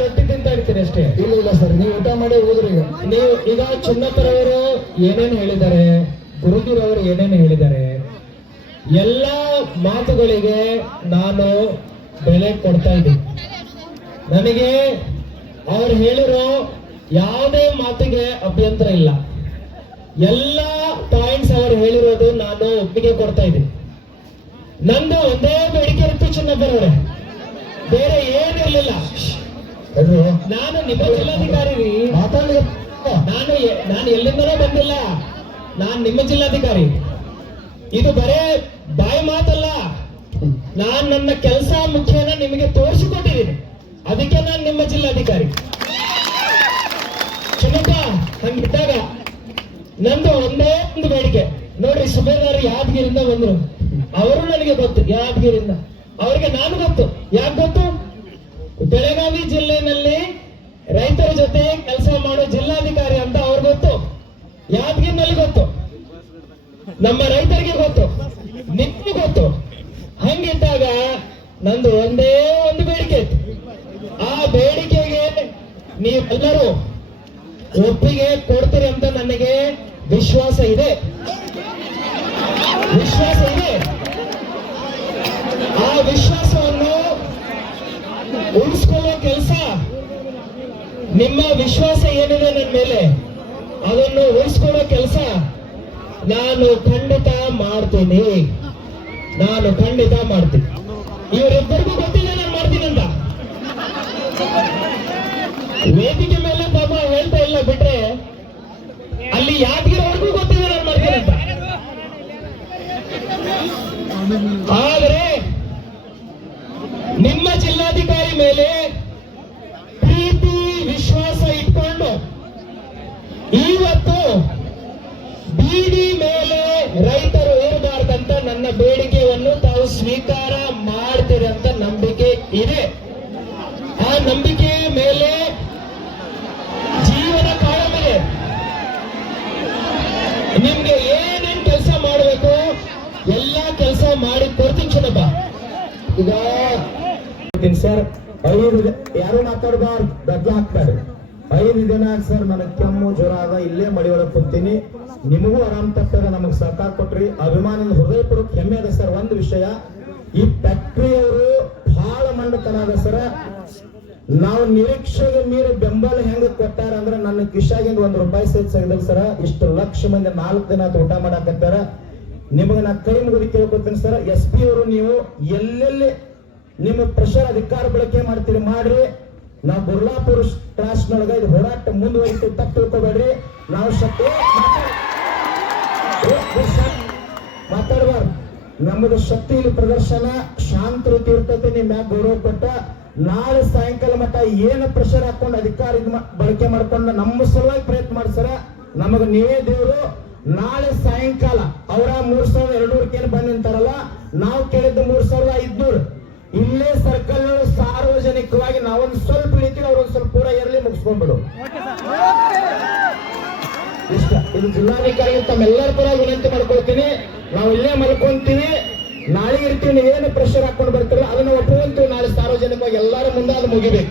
ರೊಟ್ಟಿ ತಿಂತಾ ಇರ್ತೀರಿ ಅಷ್ಟೇ ಇಲ್ಲ ಸರ್ ನೀವು ಊಟ ಮಾಡಿ ಹೋದ್ರಿ ಈಗ ನೀವು ಈಗ ಚಿನ್ನಪ್ಪರವರು ಏನೇನು ಹೇಳಿದ್ದಾರೆ ಗುರುಜಿರವರು ಏನೇನು ಹೇಳಿದ್ದಾರೆ ಎಲ್ಲ ಮಾತುಗಳಿಗೆ ನಾನು ಬೆಲೆ ಕೊಡ್ತಾ ಇದ್ದೀನಿ ನನಗೆ ಅವ್ರು ಹೇಳಿರೋ ಯಾವುದೇ ಮಾತಿಗೆ ಅಭ್ಯಂತರ ಇಲ್ಲ ಎಲ್ಲ ಪಾಯಿಂಟ್ಸ್ ಅವರು ಹೇಳಿರೋದು ನಾನು ಒಪ್ಪಿಗೆ ಕೊಡ್ತಾ ಇದ್ದೀನಿ ನಂದು ಒಂದೇ ಬೇಡಿಕೆ ಇತ್ತು ಚಿನ್ನಪ್ಪರವರೇ ಬೇರೆ ಏನಿರ್ಲಿಲ್ಲ. ನಾನು ನಿಮ್ಮ ಜಿಲ್ಲಾಧಿಕಾರಿ ಮಾತಾಡಿ. ನಾನು ನಾನು ಎಲ್ಲಿಂದಲೂ ಬಂದಿಲ್ಲ. ನಾನು ನಿಮ್ಮ ಜಿಲ್ಲಾಧಿಕಾರಿ. ಇದು ಬರೇ ಬಾಯಿ ಮಾತಲ್ಲ. ನಾನು ನನ್ನ ಕೆಲಸ ಮುಖ್ಯನ ನಿಮಗೆ ತೋರಿಸಿಕೊಟ್ಟಿದ್ದೀನಿ. ಅದಕ್ಕೆ ನಾನು ನಿಮ್ಮ ಜಿಲ್ಲಾಧಿಕಾರಿ. ಚಿನ್ನಪ್ಪ ಹಂಗಿದ್ದಾಗ ನಂದು ಒಂದೇ ಒಂದು ಬೇಡಿಕೆ. ನೋಡ್ರಿ ಸುಬೇದಾರ್ ಯಾದಗಿರಿಂದ ಬಂದ್ರು. ಅವರು ನನಗೆ ಗೊತ್ತು ಯಾದಗಿರಿಂದ ಅವರಿಗೆ ನಾನು ಗೊತ್ತು. ಯಾಕೆ ಗೊತ್ತು? ಬೆಳಗಾವಿ ಜಿಲ್ಲೆನಲ್ಲಿ ರೈತರ ಜೊತೆ ಕೆಲಸ ಮಾಡೋ ಜಿಲ್ಲಾಧಿಕಾರಿ ಅಂತ ಅವ್ರು ಗೊತ್ತು. ಯಾದಗಿರಿನಲ್ಲಿ ಗೊತ್ತು. ನಮ್ಮ ರೈತರಿಗೆ ಗೊತ್ತು. ನಿಮ್ಗೂ ಗೊತ್ತು. ಹಂಗಿದ್ದಾಗ ನಂದು ಒಂದೇ ಒಂದು ಬೇಡಿಕೆ ಇತ್ತು. ಆ ಬೇಡಿಕೆಗೆ ನೀವೆಲ್ಲರೂ ಒಪ್ಪಿಗೆ ಕೊಡ್ತೀರಿ ಅಂತ ನನಗೆ ವಿಶ್ವಾಸ ಇದೆ. ವಿಶ್ವಾಸ ಇದೆ. ನಿಮ್ಮ ವಿಶ್ವಾಸ ಏನಿದೆ ನನ್ನ ಮೇಲೆ, ಅದನ್ನು ಉಳಿಸ್ಕೊಳ್ಳೋ ಕೆಲಸ ನಾನು ಖಂಡಿತ ಮಾಡ್ತೀನಿ. ನಾನು ಖಂಡಿತ ಮಾಡ್ತೀನಿ. ಇವರಿಬ್ಬರಿಗೂ ಗೊತ್ತಿಲ್ಲ ನಾನು ಮಾಡ್ತೀನಿ ಅಂತ. ವೇದಿಕೆ ಮೇಲೆ ಪಾಪ ಹೇಳ್ತಾ ಇಲ್ಲ, ಬಿಟ್ರೆ ಅಲ್ಲಿ ಯಾದಗಿರೋರ್ಗೂ ಗೊತ್ತಿದೆ ನಾನು ಮಾಡ್ತೀನಿ ಅಂತ. ಆದರೆ, ನಿಮ್ಮ ಜಿಲ್ಲಾಧಿಕಾರಿ ಮೇಲೆ ಇವತ್ತು ಬೀದಿ ಮೇಲೆ ರೈತರು ಏರಬಾರ್ದಂತ ನನ್ನ ಬೇಡಿಕೆಯನ್ನು ತಾವು ಸ್ವೀಕಾರ ಮಾಡ್ತೀರಿ ಅಂತ ನಂಬಿಕೆ ಇದೆ. ಆ ನಂಬಿಕೆ ಮೇಲೆ ಜೀವನ ಕಾಲವಿದೆ ನಿಮ್ಗೆ ಏನೇನ್ ಕೆಲಸ ಮಾಡಬೇಕು, ಎಲ್ಲಾ ಕೆಲಸ ಮಾಡಿ ಕೊಡ್ತೀನಿ ಚುನಪ್ಪ ಈಗ ಸರ್ ಐದು ಯಾರು ಮಾತಾಡಬಾರ್ದು ಗದ್ಲ ಐದು ದಿನ ಸರ್ ನನಗೆ ಕೆಮ್ಮು ಜ್ವರ ಅದ ಇಲ್ಲೇ ಮಡಿ ಒಳಗೆ ಕುಂತೀನಿ. ನಿಮಗೂ ಆರಾಮ್ ತಪ್ಪದ ನಮಗೆ ಸಹಕಾರ ಕೊಟ್ರಿ. ಅಭಿಮಾನದ ಹೃದಯಪೂರ್ವಕ ಹೆಮ್ಮೆ ಅದ ಸರ್, ಒಂದು ವಿಷಯ. ಈ ಫ್ಯಾಕ್ಟ್ರಿಯವರು ಬಹಳ ಮಂಡತನ ಅದ ಸರ್. ನಾವು ನಿರೀಕ್ಷೆಗೆ ಮೀರಿ ಬೆಂಬಲ ಹೆಂಗ ಕೊಟ್ಟಾರ ಅಂದ್ರೆ ನನ್ನ ಕಿಶಾಗಿಂದ ಒಂದ್ ರೂಪಾಯಿ ಸಹಿತ ಸಿಗದಿಲ್ಲ ಸರ. ಇಷ್ಟು ಲಕ್ಷ ಮಂದಿ ನಾಲ್ಕು ದಿನ ಊಟ ಮಾಡಾಕತ್ತಾರ. ನಿಮಗೆ ನಾ ಕೈ ಮುಗಿದು ಕೇಳ್ಕೊತೀನಿ ಸರ್, ಎಸ್ ಪಿ ಅವರು ನೀವು ಎಲ್ಲೆಲ್ಲಿ ನಿಮ್ಮ ಪ್ರೆಷರ್ ಅಧಿಕಾರ ಬಳಕೆ ಮಾಡ್ತೀರಿ, ಮಾಡ್ರಿ. ನಾವು ಬುರ್ಲಾಪುರ ಟ್ರಾಸ್ಟ್ನೊಳಗ ಇದು ಹೋರಾಟ ಮುಂದುವರಿತು ತಪ್ಪು ತಿಳ್ಕೊಬೇಡ್ರಿ. ನಾವು ಶಕ್ತಿ ಮಾತಾಡ್ಬಾರ್ದು. ನಮ್ಮದು ಶಕ್ತಿ ಪ್ರದರ್ಶನ ಶಾಂತ ರೀತಿ ಇರ್ತೈತಿ ಮ್ಯಾಗ ಗೌರವ ಕೊಟ್ಟ. ನಾಳೆ ಸಾಯಂಕಾಲ ಮಟ್ಟ ಏನು ಪ್ರೆಷರ್ ಹಾಕೊಂಡು ಅಧಿಕಾರ ಇದು ಬಳಕೆ ಮಾಡ್ಕೊಂಡು ನಮ್ಮ ಸಲುವಾಗಿ ಪ್ರಯತ್ನ ಮಾಡ್ಸರ ನಮಗ ನೀವೇ ದೇವರು. ನಾಳೆ ಸಾಯಂಕಾಲ ಅವರ ಮೂರ್ ಸಾವಿರದ ಎರಡ್ನೂರಕ್ಕೆ ಏನು ಬಂದ್ ನಿಂತಾರಲ್ಲ, ನಾವು ಕೇಳಿದ್ದು ಮೂರ್ ಸಾವಿರದ ಐದ್ನೂರು. ಇಲ್ಲೇ ಸರ್ಕಲ್ ಸಾರ್ವಜನಿಕವಾಗಿ ನಾವೊಂದು ಸ್ವಲ್ಪ ಇಳಿತೀವಿ ಅವ್ರೊಂದು ಸ್ವಲ್ಪ ಕೂಡ ಇರಲಿ ಮುಗಿಸ್ಕೊಂಡ್ಬಿಡು ಇಷ್ಟ. ಇದು ಜಿಲ್ಲಾಧಿಕಾರಿಗೆ ತಮ್ಮೆಲ್ಲರ ಪರ ವಿನಂತಿ ಮಾಡ್ಕೊಳ್ತೀನಿ. ನಾವು ಇಲ್ಲೇ ಮಲ್ಕೊಂತೀವಿ. ನಾಳೆ ಇರ್ತೀವಿ, ನೀವೇನು ಪ್ರೆಷರ್ ಹಾಕೊಂಡು ಬರ್ತೀರಲ್ಲ, ಅದನ್ನ ಒಪ್ಪುವಂತೀವಿ. ನಾಳೆ ಸಾರ್ವಜನಿಕವಾಗಿ ಎಲ್ಲರ ಮುಂದೆ ಅದು ಮುಗಿಬೇಕು.